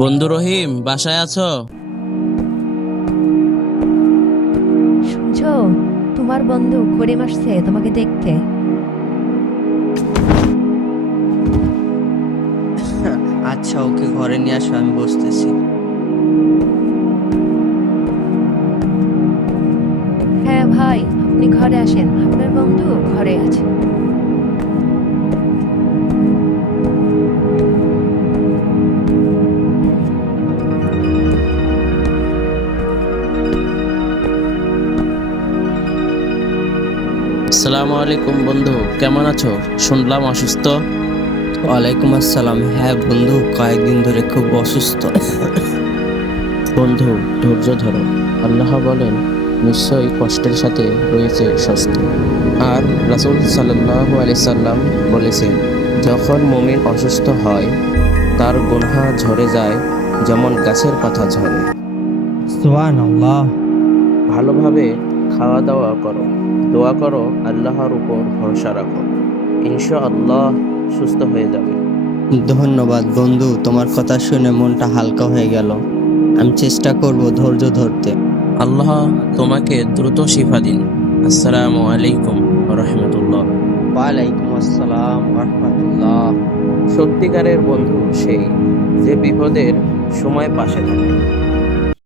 বন্ধু রহিম, বাসায় আছো? শুনছো? তোমার বন্ধু করিম আসছে তোমাকে দেখতে। আচ্ছা, ওকে ঘরে নিয়ে আসো, আমি বসতেছি। হ্যাঁ ভাই, আপনি ঘরে আসেন, আপনার বন্ধু ঘরে আছে। আসসালামু আলাইকুম বন্ধু, কেমন আছো? শুনলাম অসুস্থ। ওয়ালাইকুম আসসালাম। হ্যাঁ বন্ধু, কয়েকদিন ধরে খুব অসুস্থ। বন্ধু, ধৈর্য ধরো। আল্লাহ বলেন, নিশ্চয়ই কষ্টের সাথে রয়েছে স্বস্তি। আর রাসূল সাল্লাল্লাহু আলাইহি সাল্লাম বলেছেন, যখন মুমিন অসুস্থ হয় তার গুনাহ ঝরে যায় যেমন গাছের পাতা ঝরে। সুবহানাল্লাহ। ভালোভাবে খাওয়া দাওয়া করো, দোয়া করো, আল্লাহর উপর ভরসা রাখো। ইনশাআল্লাহ সুস্থ হয়ে যাবে। ধন্যবাদ বন্ধু, তোমার কথা শুনে মনটা হালকা হয়ে গেল। আমি চেষ্টা করব ধৈর্য ধরতে। আল্লাহ তোমাকে দ্রুত শিফা দিন। আসসালামু আলাইকুম ওয়া রাহমাতুল্লাহ। ওয়ালাইকুম আসসালাম রাহমাতুল্লাহ। সত্যিকারের বন্ধু সেই যে বিপদের সময় পাশে থাকে।